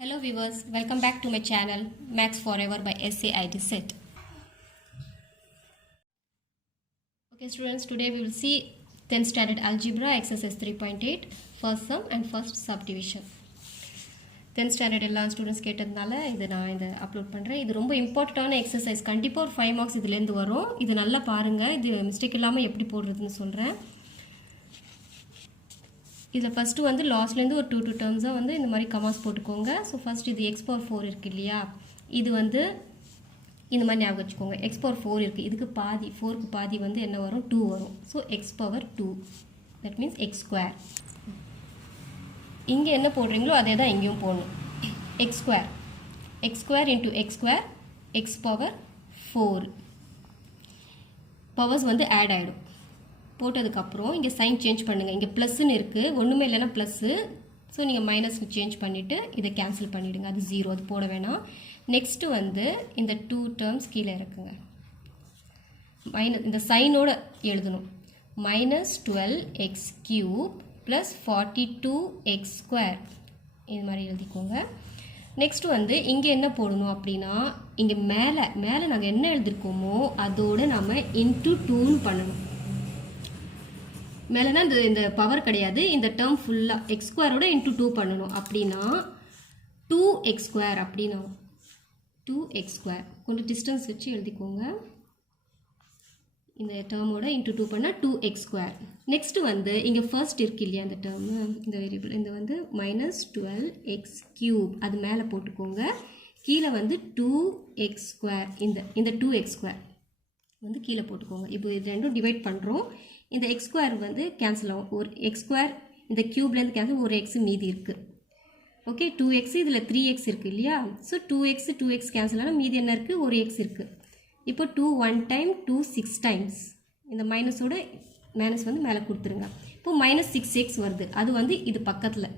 Hello viewers, welcome back to my channel Max Forever by SAIT Set. Okay students, today we will see 10th standard algebra exercise 3.8 first sum and first subdivision. 10th standard எல்லா students கேட்டதுனால இது நான் இந்த upload பண்ணுறேன். இது ரொம்ப இம்பார்ட்டண்டான exercise, கண்டிப்பாக ஒரு 5 மார்க்ஸ் இதுலேருந்து வரும். இது நல்லா பாருங்கள், இது மிஸ்டேக் இல்லாமல் எப்படி போடுறதுன்னு சொல்கிறேன். இதில் ஃபஸ்ட்டு வந்து லாஸ்ட்லேருந்து ஒரு 2 டேர்ம்ஸாக வந்து இந்த மாதிரி கமாஸ் போட்டுக்கோங்க. ஸோ ஃபஸ்ட் இது x பவர் 4 இருக்குது இல்லையா, இது வந்து இந்த மாதிரி ஞாபகம் வச்சுக்கோங்க. x பவர் 4 இருக்குது, இதுக்கு பாதி 4க்கு பாதி வந்து என்ன வரும், 2 வரும். So x power 2, that means x square. இங்கே என்ன போடுறீங்களோ அதே தான் இங்கேயும் போடணும். x square into x square, x power 4 powers வந்து ஆட் ஆகிடும். போட்டதுக்கப்புறம் இங்கே சைன் சேஞ்ச் பண்ணுங்கள். இங்கே ப்ளஸ்ன்னு இருக்குது, ஒன்றுமே இல்லைன்னா ப்ளஸ்ஸு. ஸோ நீங்கள் மைனஸ்க்கு சேஞ்ச் பண்ணிவிட்டு இதை கேன்சல் பண்ணிவிடுங்க, அது 0, அது போட வேணாம். நெக்ஸ்ட்டு வந்து இந்த 2 டேர்ம்ஸ் கீழே இருக்குங்க. இந்த சைனோடு எழுதணும். -12x³ + 42x ஸ்கொயர், இது மாதிரி எழுதிக்கோங்க. நெக்ஸ்ட்டு வந்து இங்கே என்ன போடணும் அப்படின்னா, இங்கே மேலே நாங்கள் என்ன எழுதிருக்கோமோ அதோடு நம்ம இன்ட்டு 2ன்னு பண்ணணும். மேலேனா இந்த பவர் கிடையாது, இந்த டேர்ம் ஃபுல்லாக எக்ஸ் ஸ்கொயரோட இன்ட்டு 2 பண்ணணும். அப்படின்னா 2x ஸ்கொயர் அப்படின்னா 2x ஸ்கொயர் கொஞ்சம் டிஸ்டன்ஸ் வச்சு எழுதிக்கோங்க. இந்த டேர்மோட இன்ட்டு 2 பண்ணால் 2x ஸ்கொயர். நெக்ஸ்ட்டு வந்து இங்கே ஃபர்ஸ்ட் இருக்கு இல்லையா அந்த டேர்மு, இந்த வேரியபிள், இந்த வந்து -12x³ அது மேலே போட்டுக்கோங்க. கீழே வந்து 2x ஸ்கொயர், இந்த 2x ஸ்கொயர் வந்து கீழே போட்டுக்கோங்க. இப்போ இது ரெண்டும் டிவைட் பண்ணுறோம். இந்த x ஸ்கொயர் வந்து கேன்சல் ஆகும். ஒரு x ஸ்கொயர் இந்த க்யூப்லேருந்து கேன்சல், ஒரு x மீதி இருக்குது. ஓகே, 2x இதில் 3x இருக்குது இல்லையா. ஸோ 2x கேன்சல் ஆனால் மீதி என்ன இருக்குது, ஒரு x இருக்குது. இப்போ 2 1 டைம், 2 6 டைம்ஸ். இந்த மைனஸோட மைனஸ் வந்து மேலே கொடுத்துருங்க. இப்போ -6x வருது, அது வந்து இது பக்கத்தில்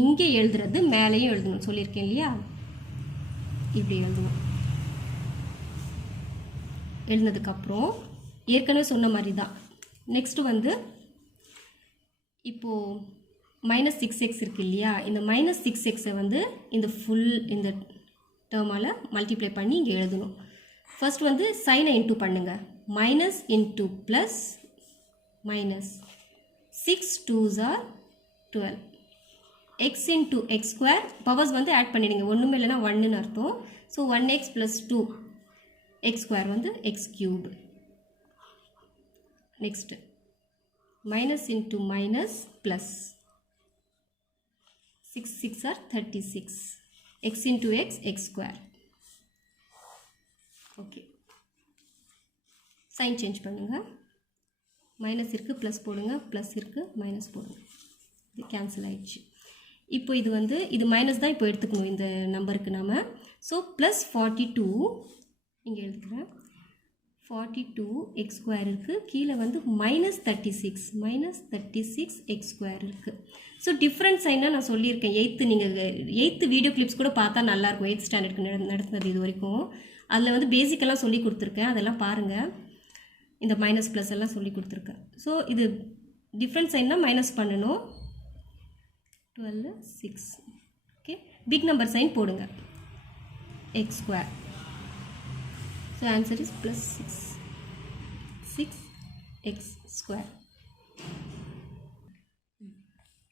இங்கே எழுதுறது, மேலேயும் எழுதணும் சொல்லியிருக்கேன் இல்லையா. இப்படி எழுதணும். எழுதுனதுக்கப்புறம் ஏற்கனவே சொன்ன மாதிரி தான். நெக்ஸ்ட்டு வந்து இப்போது -6x இருக்குது இல்லையா, இந்த -6xை வந்து இந்த ஃபுல் இந்த டேர்மால் மல்டிப்ளை பண்ணி இங்கே எழுதணும். ஃபர்ஸ்ட் வந்து சைனை இன்ட்டு பண்ணுங்கள். Minus into plus minus, 6 2s are 12. x into x square, powers வந்து ஆட் பண்ணிடுங்க, ஒன்றுமே இல்லைன்னா 1ன்னு அர்த்தம். ஸோ 1x + 2x ஸ்கொயர் வந்து x³. Next minus into minus plus, 6 6 are 36. x into x square. Okay, sign change பண்ணுங்கள். Minus இருக்குது plus போடுங்க, plus இருக்குது மைனஸ் போடுங்க, இது கேன்சல் ஆயிடுச்சு. இப்போ இது வந்து இது மைனஸ் தான் இப்போ எடுத்துக்கணும் இந்த நம்பருக்கு நாம். ஸோ +42 இங்கே எழுதுக்கிறேன். 42x ஸ்கொயர் இருக்குது, கீழே வந்து -36x ஸ்கொயர் இருக்குது. ஸோ டிஃப்ரெண்ட் சைனாக நான் சொல்லியிருக்கேன். நீங்கள் 8th வீடியோ கிளிப்ஸ் கூட பார்த்தா நல்லாயிருக்கும். 8th ஸ்டாண்டர்டுக்கு நடத்துனது இது வரைக்கும் அதில் வந்து பேசிக்கெல்லாம் சொல்லி கொடுத்துருக்கேன், அதெல்லாம் பாருங்கள். இந்த மைனஸ் ப்ளஸ் எல்லாம் சொல்லி கொடுத்துருக்கேன். ஸோ இது டிஃப்ரெண்ட் சைன்னா மைனஸ் பண்ணணும். 12 6. ஓகே, பிக் நம்பர் சைன் போடுங்க, x square. So answer is +6x square.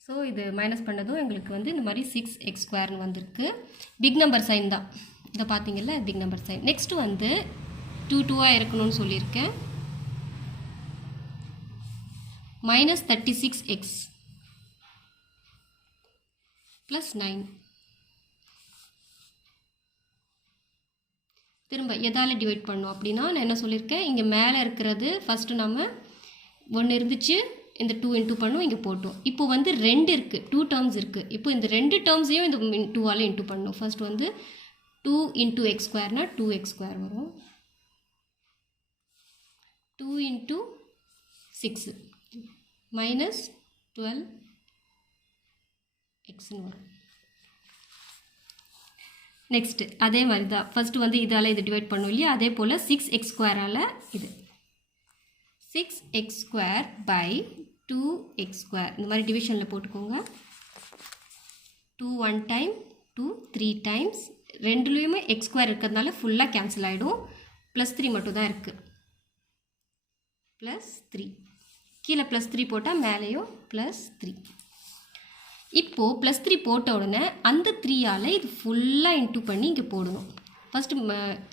So இது மைனஸ் பண்ணதும் எங்களுக்கு வந்து இந்த மாதிரி 6x ஸ்கொயர்னு வந்திருக்கு. பிக் நம்பர் சைன் தான், இதை பார்த்தீங்கல்ல, பிக் நம்பர் சைன். நெக்ஸ்ட்டு வந்து 2 2ஆக இருக்கணும்னு சொல்லியிருக்கேன். -36x + 9. திரும்ப எதால் டிவைட் பண்ணோம் அப்படின்னா நான் என்ன சொல்லியிருக்கேன், இங்கே மேலே இருக்கிறது ஃபஸ்ட்டு நம்ம 1 இருந்துச்சு, இந்த 2 இன்ட்டு பண்ணோம், இங்கே போட்டோம். இப்போ வந்து 2 இருக்குது, 2 டேர்ம்ஸ் இருக்குது. இப்போ இந்த 2 டேர்ம்ஸையும் இந்த 2ஆல் இன்ட்டு பண்ணணும். ஃபர்ஸ்ட் வந்து 2 இன்ட்டு எக்ஸ் ஸ்கொயர்னா 2x ஸ்கொயர் வரும். 2 இன்ட்டு 6 -12xன்னு வரும். நெக்ஸ்ட்டு அதே மாதிரி தான், ஃபஸ்ட்டு வந்து இதால் இது டிவைட் பண்ணோம் இல்லையா, அதே போல் 6x ஸ்கொயரால் இது 6x square by 2x square இந்த மாதிரி டிவிஷனில் போட்டுக்கோங்க. 2 1 டைம், 2 3 டைம்ஸ் ரெண்டுலேயுமே எக்ஸ் ஸ்கொயர் இருக்கிறதுனால ஃபுல்லாக கேன்சல் ஆகிடும். +3 மட்டும் தான் இருக்குது. +3 கீழே +3 போட்டால் மேலேயும் +3. இப்போது +3 போட்ட உடனே அந்த 3ஆல் இது ஃபுல்லாக இன்டூ பண்ணி இங்கே போடணும். ஃபஸ்ட்டு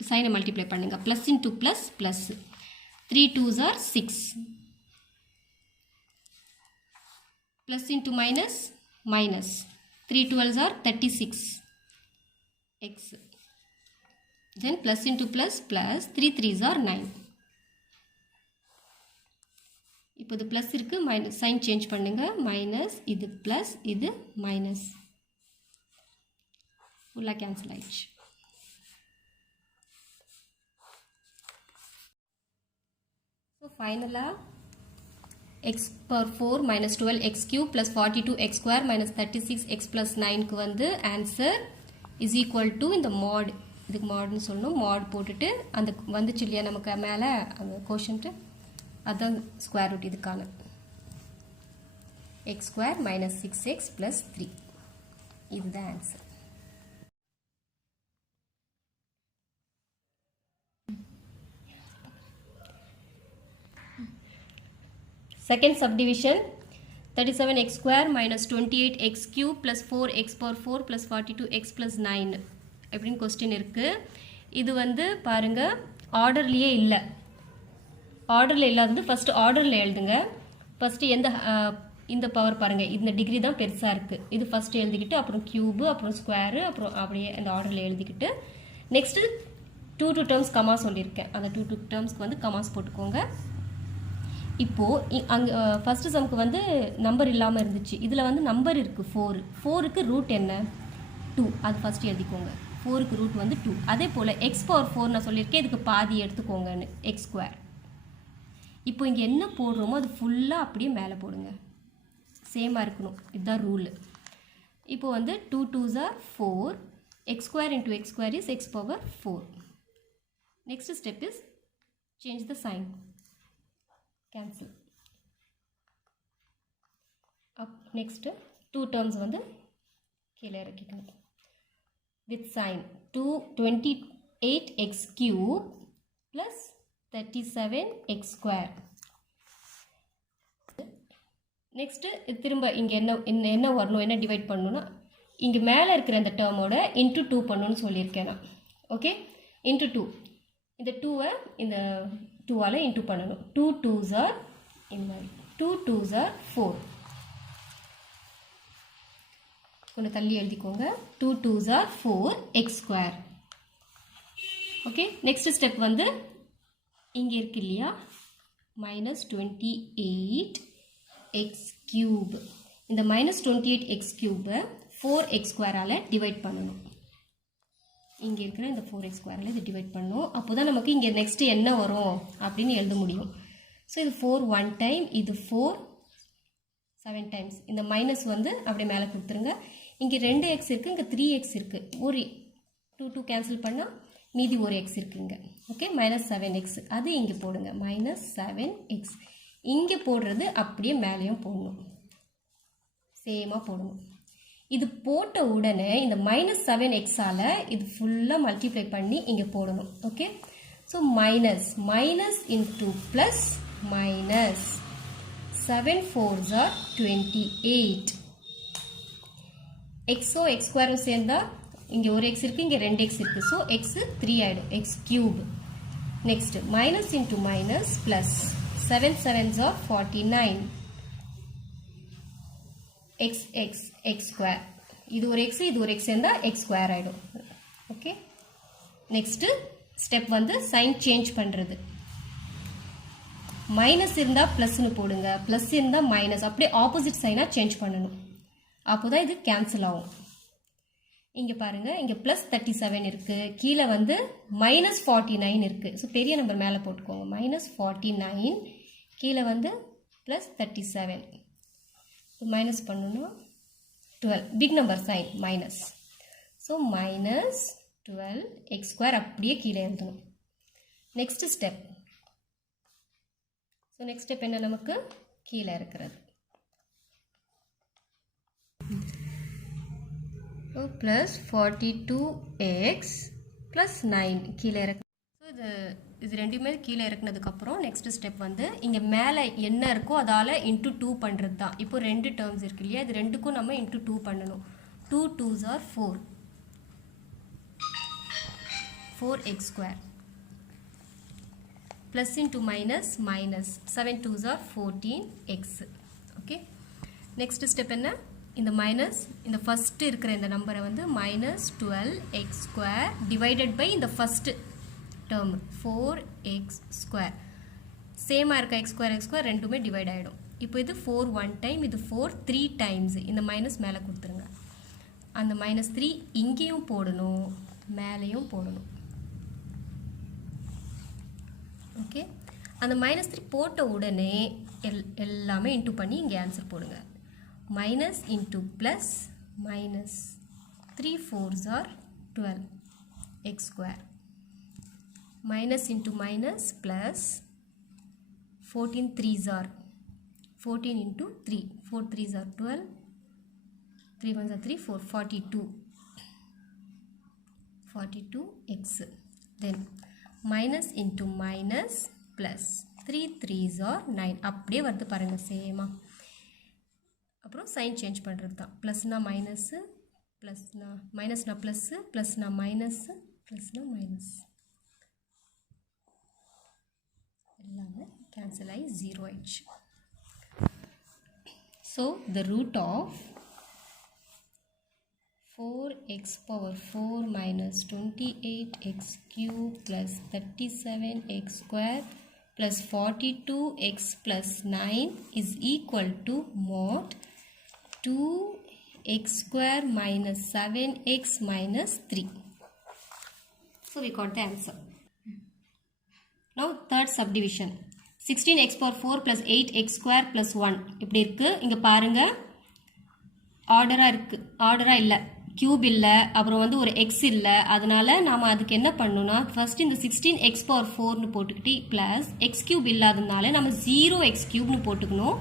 சைனை மல்டிப்ளை பண்ணுங்கள். Plus into plus plus 3 2s are 6. Plus into minus minus 3 12s are 36 x. Then plus into plus plus 3 3s are 9. இப்போ இது ப்ளஸ் இருக்குது, மைனஸ் சைன் சேஞ்ச் பண்ணுங்கள். மைனஸ் இது ப்ளஸ் இது மைனஸ் ஃபுல்லாக கேன்சல் ஆயிடுச்சு. ஸோ ஃபைனலாக x power 4 minus 12x cube plus 42x square minus 36x plus 9க்கு வந்து ஆன்சர் இஸ் ஈக்குவல் டு இந்த மாட், இதுக்கு மாட்னு சொல்லணும். மாட் போட்டுட்டு அந்த வந்துச்சு இல்லையா நமக்கு மேலே அந்த கோஷன்ட்டு, அதுதான் ஸ்கொயர் ரூட் இதுக்கான. x square minus 6x plus 3 இதுதான் answer. Second subdivision 37x square minus 28x cube plus 4x power 4 plus 42x plus 9 எப்படின்னு கொஸ்டின் இருக்குது. இது வந்து பாருங்கள் ஆர்டர்லேயே இல்லை. ஆர்டரில் இல்லாதது ஃபஸ்ட்டு ஆர்டரில் எழுதுங்க. ஃபஸ்ட்டு இந்த பவர் பாருங்கள், இந்த டிகிரி தான் பெருசாக இருக்குது. இது ஃபஸ்ட்டு எழுதிக்கிட்டு அப்புறம் க்யூபு அப்புறம் ஸ்கொயரு அப்புறம் அப்படியே அந்த ஆர்டரில் எழுதிக்கிட்டு நெக்ஸ்ட்டு 2 டேர்ம்ஸ் கமா சொல்லியிருக்கேன். அந்த 2 டேர்ம்ஸ்க்கு வந்து கமாஸ் போட்டுக்கோங்க. இப்போது அங்கே ஃபஸ்ட்டு சம்க்கு வந்து நம்பர் இல்லாமல் இருந்துச்சு. இதில் வந்து நம்பர் இருக்குது 4. 4க்கு ரூட் என்ன 2, அது ஃபஸ்ட்டு எழுதிக்கோங்க. 4க்கு ரூட் வந்து 2. அதே போல் x பவர் 4 நான் சொல்லியிருக்கேன், இதுக்கு பாதி எடுத்துக்கோங்கன்னு x ஸ்கொயர். இப்போ இங்கே என்ன போடுறோமோ அது ஃபுல்லாக அப்படியே மேலே போடுங்க, சேமாக இருக்கணும். இதுதான் ரூலு. இப்போ வந்து 2 2s are 4, x square into x square is x power 4. Next step is change the sign, cancel. Next 2 terms வந்து கீழே இறக்கிக்கணும். with sign 28x cube plus 37x square. Next திரும்ப இங்கே என்ன வரணும், என்ன டிவைட் பண்ணணும்னா இங்கே மேலே இருக்கிற இந்த டேர்மோட இன்ட்டு 2 பண்ணணும்னு சொல்லியிருக்கேன் நான். ஓகே, இன்ட்டு 2, இந்த 2வை இந்த 2ஆல் இன்ட்டு பண்ணணும். 2 2s are இந்த மாதிரி 2 2s are 4. கொஞ்சம் தள்ளி எழுதிக்கோங்க. 2 2s are 4 x square. Okay, next step வந்து இங்கே இருக்கு இல்லையா, minus 28 x cube. இந்த minus 28 x cube 4x square divide பண்ணணும். இங்கே இருக்கிற இந்த 4x square இது டிவைட் பண்ணணும். அப்போ தான் நமக்கு இங்கே நெக்ஸ்ட்டு என்ன வரும் அப்படின்னு எழுத முடியும். ஸோ இது 4 1 டைம், இது 4 7 டைம்ஸ். இந்த மைனஸ் வந்து அப்படியே மேலே கொடுத்துருங்க. இங்கே 2x இருக்குது, இங்கே 3x இருக்குது. ஒரு 2 2 கேன்சல் பண்ணால் மீதி ஒரு x இருக்குங்க. ஓகே, -7x அது இங்கே போடுங்க. -7x இங்கே போடுறது அப்படியே மேலேயும் போடணும், சேமாக போடணும். இது போட்ட உடனே இந்த -7x இது ஃபுல்லாக மல்டிப்ளை பண்ணி இங்கே போடணும். Okay, so minus into plus minus 7 4s are 28. எக்ஸோ எக்ஸ் ஸ்கொயரும் சேர்ந்தா இங்கே ஒரு எக்ஸ் இருக்குது, இங்கே 2x இருக்குது. ஸோ எக்ஸு 3 ஆகிடும், X cube. Next minus into minus plus 7 7s are 49. x square, இது ஒரு எக்ஸ் இது ஒரு எக்ஸ் இருந்தால் எக்ஸ் ஸ்கொயர் ஆகிடும். ஓகே, நெக்ஸ்ட்டு ஸ்டெப் வந்து சைன் சேஞ்ச் பண்ணுறது. மைனஸ் இருந்தால் ப்ளஸ்ன்னு போடுங்க, ப்ளஸ் இருந்தால் மைனஸ், அப்படியே ஆப்போசிட் சைனாக சேஞ்ச் பண்ணணும். அப்போ தான் இது கேன்சல் ஆகும். இங்கே பாருங்கள், இங்கே +37 இருக்குது, கீழே வந்து -49 இருக்குது. ஸோ பெரிய நம்பர் மேலே போட்டுக்கோங்க. -49 கீழே வந்து +37. மைனஸ் பண்ணணும் 12, big number sign minus. So -12 x square அப்படியே கீழே எழுதணும். Next step. So next step என்ன, நமக்கு கீழே இருக்கிறது plus 42x plus 9 கீழே இறக்கு. ஸோ இது ரெண்டுமே கீழே இறக்குனதுக்கப்புறம் நெக்ஸ்ட் ஸ்டெப் வந்து இங்கே மேலே என்ன இருக்கோ அதால் இன்ட்டு 2 பண்ணுறது தான். இப்போ ரெண்டு டேர்ம்ஸ் இருக்கு இல்லையா, இது ரெண்டுக்கும் நம்ம இன்ட்டு 2 பண்ணணும். 2 2s are 4, 4x square plus into minus minus 7 2s are 14x. Okay, next step என்ன, இந்த மைனஸ் இந்த ஃபஸ்ட்டு இருக்கிற இந்த நம்பரை வந்து minus 12x square divided by இந்த ஃபஸ்ட்டு டேர்ம் 4x ஸ்கொயர். சேமாக இருக்க x ஸ்கொயர் ரெண்டுமே டிவைட் ஆகிடும். இப்போ இது 4 1 டைம், இது 4 3 டைம்ஸ். இந்த மைனஸ் மேலே கொடுத்துருங்க. அந்த -3 இங்கேயும் போடணும், மேலேயும் போடணும். ஓகே, அந்த -3 போட்ட உடனே எல்லாமே இன்ட்டு பண்ணி இங்கே ஆன்சர் போடுங்க. minus into plus minus 3 4s are 12 x square minus into minus plus 14 3s are 14 into 3 4 3s are 12 3 1s are 3 4 42x. Then minus into minus plus 3 3s are 9. அப்படியே வருது பாருங்க சேமா. அப்புறம் சைன் சேஞ்ச் பண்ணுறது தான். ப்ளஸ்னா மைனஸ்ஸு, ப்ளஸ்னா மைனஸ்னா ப்ளஸ்ஸு, ப்ளஸ்னா மைனஸ்ஸு, ப்ளஸ்னா மைனஸ், எல்லாமே கேன்சல் ஆகி 0 ஆயிடுச்சு. So the root of 4x power 4 minus 28x cube plus 37x square plus 42x plus 9 is equal to mod 2x square minus 7x minus 3. So we got the answer. Now third subdivision, 16x power 4 plus 8x square plus 1 இப்படி இருக்கு. இங்க பாருங்க ஆர்டரா இருக்கு, ஆர்டரா இல்லை, cube இல்லை, அப்புறம் வந்து ஒரு எக்ஸ் இல்லை. அதனால நாம் அதுக்கு என்ன பண்ணணும்னா ஃபர்ஸ்ட் இந்த 16x power 4னு போட்டுக்கிட்டு ப்ளஸ் எக்ஸ் கியூப் இல்லாததுனால நம்ம 0x கியூப்னு போட்டுக்கணும்.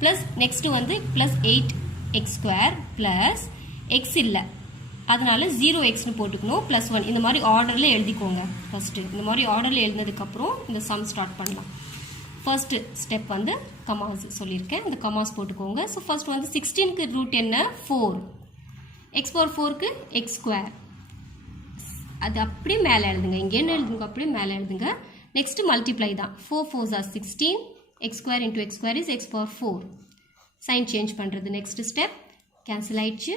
ப்ளஸ் நெக்ஸ்ட்டு வந்து plus 8x square plus X இல்லை அதனால 0xனு போட்டுக்கணும் ப்ளஸ் 1. இந்த மாதிரி ஆர்டரில் எழுதிக்கோங்க. ஃபஸ்ட்டு இந்த மாதிரி ஆர்டரில் எழுதினதுக்கப்புறம் இந்த சம் ஸ்டார்ட் பண்ணலாம். ஃபர்ஸ்ட் ஸ்டெப் வந்து கமாஸ் சொல்லியிருக்கேன், இந்த கமாஸ் போட்டுக்கோங்க. ஸோ ஃபர்ஸ்ட் வந்து 16க்கு ரூட் என்ன 4, x power 4க்கு எக்ஸ் ஸ்கொயர், அது அப்படியே மேலே எழுதுங்க. இங்கே என்ன எழுதுங்க அப்படியே மேலே எழுதுங்க. நெக்ஸ்ட் மல்டிப்ளை தான். 4 4s are 16, x square into x square is x power 4. Sign change பண்ணுறது நெக்ஸ்ட் ஸ்டெப். கேன்சல் ஆயிடுச்சு.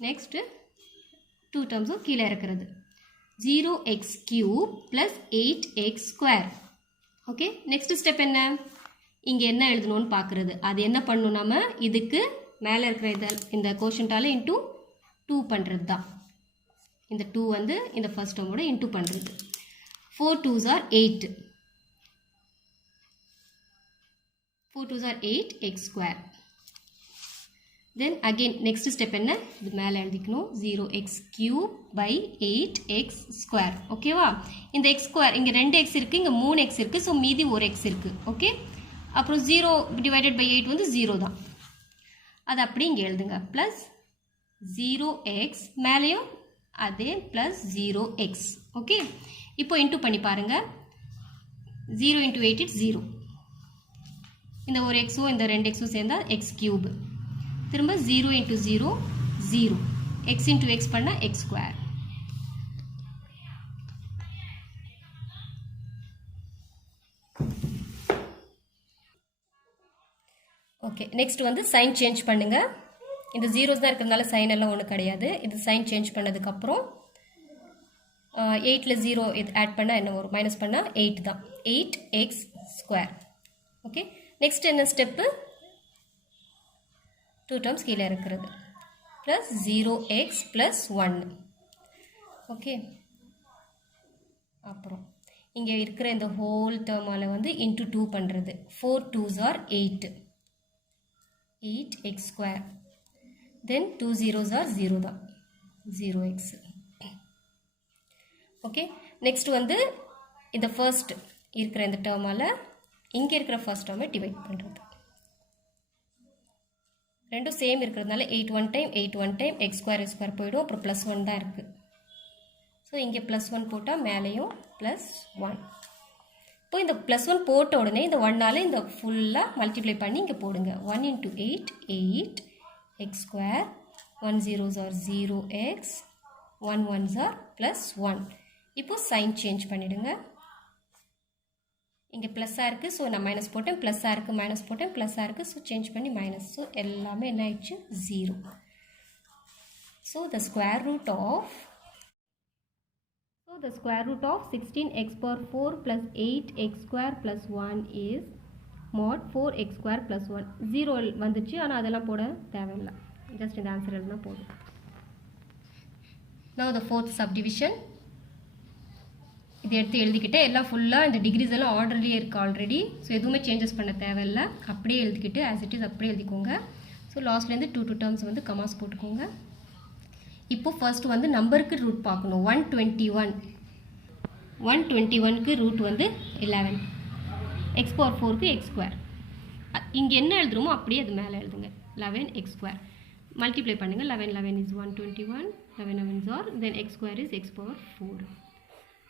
நெக்ஸ்ட் 2 டேர்ம்ஸும் கீழே இருக்கிறது. 0x cube plus 8x square. Okay, next step என்ன, இங்கே என்ன எழுதணும்னு பார்க்குறது. அது என்ன பண்ணணும், நம்ம இதுக்கு மேலே இருக்கிற இந்த கோஷன்ட்டால் இன்ட்டு 2 பண்ணுறது தான். இந்த 2 வந்து இந்த ஃபர்ஸ்ட் டேர்மோட இன்ட்டு பண்ணுறது. 4 2s are 8, 4 2s are 8x square. Then again next step என்ன, இது மேலே எழுதிக்கணும். 0x cube by 8x square. ஓகேவா, இந்த x ஸ்கொயர் இங்கே 2x இருக்குது, இங்கே 3x இருக்குது. ஸோ மீதி ஒரு x இருக்குது. ஓகே, அப்புறம் 0 டிவைடட் பை 8 வந்து 0 தான். அது அப்படி இங்கே எழுதுங்க. ப்ளஸ் 0x மேலேயும் அதே ப்ளஸ் 0x. ஓகே, இப்போ இன்ட்டு பண்ணி பாருங்கள். 0 into 8 இட்ஸ் 0. இந்த ஒரு எக்ஸும் இந்த 2 எக்ஸும் சேர்ந்தால் எக்ஸ் கியூப். திரும்ப 0 into 0 0, x into x பண்ணால் x ஸ்கொயர். ஓகே, நெக்ஸ்ட் வந்து சைன் சேஞ்ச் பண்ணுங்க. இந்த ஜீரோஸ் தான் இருக்கிறதுனால சைன் எல்லாம் ஒன்றும் கிடையாது. இது சைன் சேஞ்ச் பண்ணதுக்கப்புறம் 8ல் 0 இது ஆட் பண்ணால் என்ன வரும், மைனஸ் பண்ணால் 8 தான். 8x square. ஓகே, நெக்ஸ்ட் என்ன ஸ்டெப்பு, 2 டேர்ம்ஸ் கீழே இருக்கிறது. Plus 0x plus 1. ஓகே, அப்புறம் இங்கே இருக்கிற இந்த ஹோல் டேர்மால் வந்து இன்ட்டு 2 பண்ணுறது. 4 2s are 8, 8x square. Then 2 zeros are 0 தான், 0x. ஓகே, நெக்ஸ்ட் வந்து இந்த ஃபர்ஸ்ட் இருக்கிற இந்த டேர்மால் இங்கே இருக்கிற ஃபர்ஸ்ட் டேர்மை டிவைட் பண்ணுறது. ரெண்டும் சேம் இருக்கிறதுனால 8 1 டைம் 8 1 டைம் x ஸ்கொயர் போயிடும். அப்புறம் +1 தான் இருக்குது. ஸோ இங்கே +1 போட்டால் மேலேயும் +1. இப்போ இந்த +1 போட்ட உடனே இந்த 1ஆல் இந்த ஃபுல்லாக மல்டிப்ளை பண்ணி இங்கே போடுங்க. 1 × 8 8 x square 1 zeros are 0x 1 1s are +1. இப்போ சைன் சேஞ்ச் பண்ணிடுங்க. இங்கே ப்ளஸ்ஸாக இருக்குது, ஸோ நான் மைனஸ் போட்டேன். ப்ளஸ்ஸாக இருக்குது, மைனஸ் போட்டேன். ப்ளஸ்ஸாக இருக்குது, ஸோ சேஞ்ச் பண்ணி மைனஸ். ஸோ எல்லாமே என்ன ஆயிடுச்சு? 0. So the square root of 16x power 4 plus 8x square plus 1 is mod 4x square plus 1. 0 வந்துச்சு, ஆனால் அதெல்லாம் போட தேவையில்லை. ஜஸ்ட் இந்த ஆன்சர் எழுதுனா போதும். Now the fourth subdivision. இதை எடுத்து எழுதிக்கிட்டு எல்லாம் ஃபுல்லாக இந்த டிகிரிஸ் எல்லாம் ஆர்டர்லேயே இருக்குது ஆல்ரெடி. ஸோ எதுவுமே சேஞ்சஸ் பண்ண தேவையில்லை. அப்படியே எழுதிக்கிட்டு ஆஸ் இட் இஸ் அப்படியே எழுதிக்கோங்க. ஸோ லாஸ்ட்லேருந்து 2 டேர்ம்ஸ் வந்து கமாஸ் போட்டுக்கோங்க. இப்போ ஃபர்ஸ்ட் வந்து நம்பருக்கு ரூட் பார்க்கணும். 121க்கு ரூட் வந்து 11. x பவர் 4க்கு x ஸ்கொயர். இங்கே என்ன எழுதுறோமோ அப்படியே அது மேலே எழுதுங்க. 11x ஸ்கொயர் மல்டிப்ளை பண்ணுங்கள். 11 is 121. 11 are then x square is x power 4.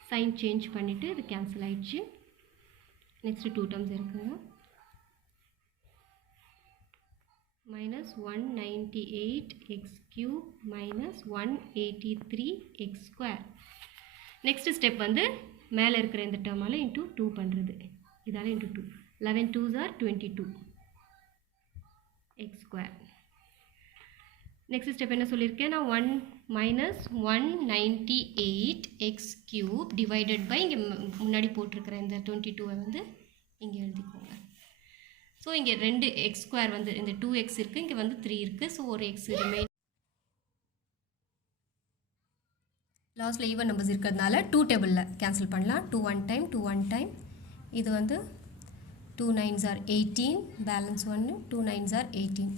Sign change பண்ணிவிட்டு இது கேன்சல் ஆயிடுச்சு. நெக்ஸ்ட் 2 டேர்ம்ஸ் இருக்குங்க. -198x³ -183x square. Next step வந்து மேலே இருக்கிற இந்த டேர்மால் இன்ட்டு 2 பண்ணுறது. இதால் into 2. 11 2s are 22 x square. Next step என்ன சொல்லியிருக்கேன் நான்? 198x³ டிவைடட் பை இங்கே முன்னாடி போட்டிருக்கிற இந்த 22 வந்து இங்கே எழுதிக்கோங்க. ஸோ இங்கே 2x ஸ்கொயர் வந்து இந்த 2x இருக்குது, இங்கே வந்து 3 இருக்குது. ஸோ ஒரு x ரிமைன். லாஸ்ட்டில் ஈவன் நம்பர்ஸ் இருக்கிறதுனால 2 டேபிளில் கேன்சல் பண்ணலாம். 2 1 டைம் 2 1 டைம். இது வந்து 2 9s are 18. Balance 1 2 9s are 18.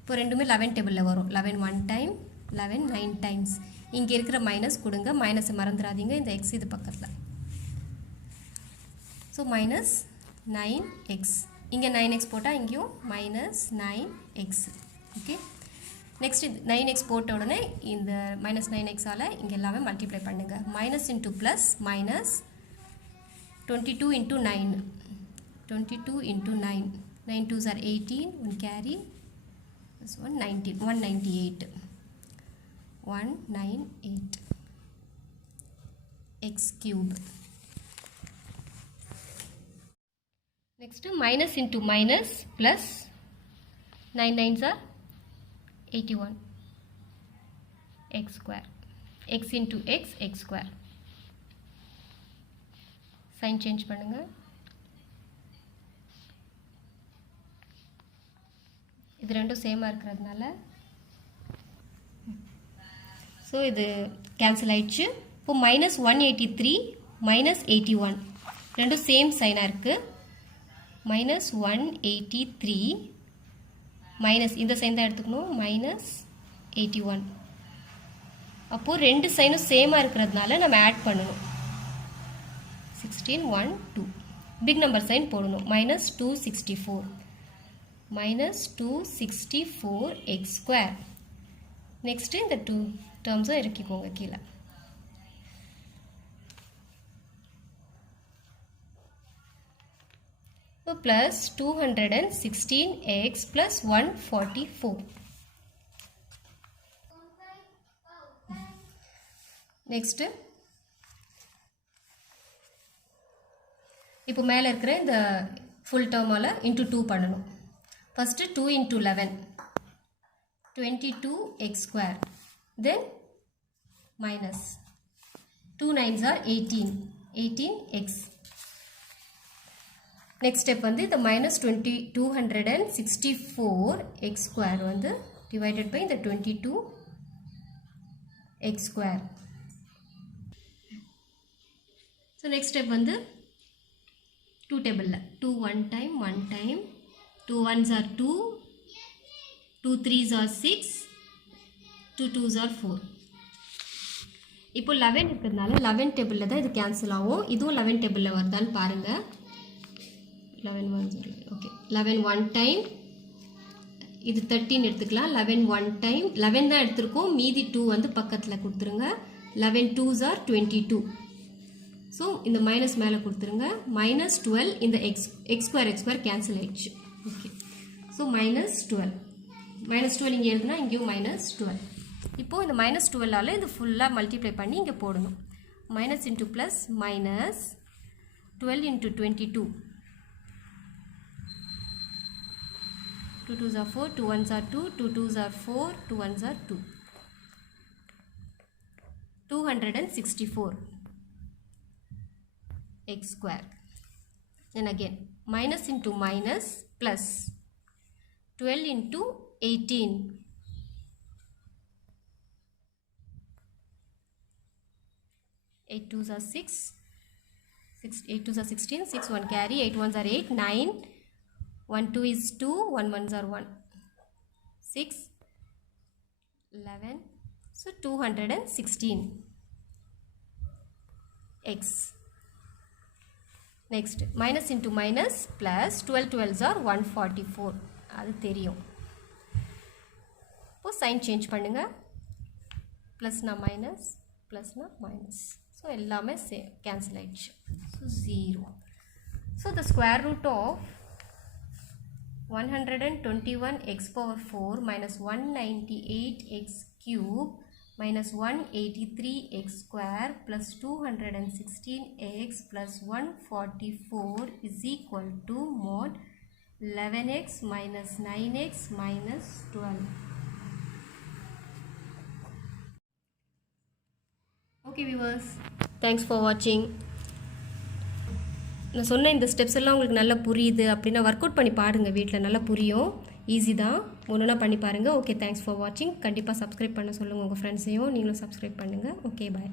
இப்போ ரெண்டுமே 11 டேபிளில் வரும். 11 1 டைம் 11 9 டைம்ஸ். இங்கே இருக்கிற மைனஸ் கொடுங்க. மைனஸை மறந்துடாதீங்க இந்த எக்ஸ் இது பக்கத்தில். So -9x. இங்கே 9x போட்டால் இங்கேயும் -9x. ஓகே, நெக்ஸ்ட் 9x போட்ட உடனே இந்த -9xால் இங்கே எல்லாமே மல்டிப்ளை பண்ணுங்கள். Minus into plus minus 22 × 9. 22 × 9. 9 2s are 18. 1 carry. This one 19. 198. 198 x³. Next minus into minus plus 9 9s are 81 x square. X into x x square. Sign change பண்ணுங்க. இது ரெண்டும் சேமாக இருக்கிறதுனால ஸோ இது கேன்சல் ஆயிடுச்சு. இப்போ -183 -81 ரெண்டும் சேம் சைனாக இருக்குது. -183 மைனஸ் இந்த சைன் தான் எடுத்துக்கணும். -81. அப்போது ரெண்டு சைனும் சேமாக இருக்கிறதுனால நம்ம ஆட் பண்ணணும். 16 1 2 பிக் நம்பர் சைன் போடணும். -264 -264 x ஸ்கொயர். நெக்ஸ்ட்டு இந்த 2 டேர்ம்ஸும் இறக்கிக்கோங்க கீழே. இப்போ ப்ளஸ் 216x + 144. நெக்ஸ்ட்டு இப்போ மேலே இருக்கிற இந்த ஃபுல் டேர்மால் இன்ட்டு 2 பண்ணணும். First 2 × 11 22x square. Then minus 2 9s are 18 18x. next step வந்து இந்த -264x square வந்து divided by இந்த 22x square. so next step வந்து 2 table 2 1 time 2 1s are 2 2 3s are 6 2 2s are 4. இப்போ 11 இருக்கிறதுனால 11 டேபிளில் தான் இது கேன்சல் ஆகும். இதுவும் 11 டேபிளில் வருதான்னு பாருங்கள். 11 1 0. ஓகே, 11 1 டைம் இது 13 எடுத்துக்கலாம். 11 1 டைம் 11 தான் எடுத்திருக்கோம், மீதி 2 வந்து பக்கத்தில் கொடுத்துருங்க. 11 2s are 22. ஸோ இந்த மைனஸ் மேலே கொடுத்துருங்க. மைனஸ் 12 இந்த எக்ஸ் ஸ்கொயர் கேன்சல் ஆயிடுச்சு. ஓகே, ஸோ மைனஸ் 12 இங்கே எழுதுனா இங்கேயும் மைனஸ் 12. இப்போது இந்த மைனஸ் 12ஆல் இது ஃபுல்லாக மல்டிப்ளை பண்ணி இங்கே போடணும். Minus into plus minus 12 into 22. 2 2s are 4, 2 1s are 2, 2 2s are 4, 2 1s are 2. 264 x square. Then again minus into minus plus 12 into 18. 8 2s are 6, 8 2s are 16, 6 1 carry, 8 1s are 8, 9, 1 2 is 2, 1 1s are 1, 6, 11, so 216 x. Next minus into minus plus 12 12s are 144. அது தெரியும். இப்போ sign change பண்ணுங்க. ப்ளஸ்னா minus, ப்ளஸ்னா minus. So எல்லாமே cancel ஆயிடுச்சு. So 0. So the square root of 121x power 4 minus 198x cube minus 183x square plus 216x plus 144 is equal to mod 11x minus 9x minus 12. Okay viewers, thanks for watching. நான் சொன்ன இந்த steps எல்லாம் உங்களுக்கு நல்லா புரியுது அப்படின்னா work out பண்ணி பாருங்கள், வீட்டில் நல்லா புரியும், ஈஸி தான், ஒன்றுனா பண்ணி பாருங்கள். ஓகே, தேங்க்ஸ் ஃபார் வாட்சிங். கண்டிப்பாக சப்ஸ்கிரைப் பண்ண சொல்லுங்கள் உங்கள் ஃப்ரெண்ட்ஸையும், நீங்களும் சப்ஸ்கிரைப் பண்ணுங்கள். ஓகே, பாய்.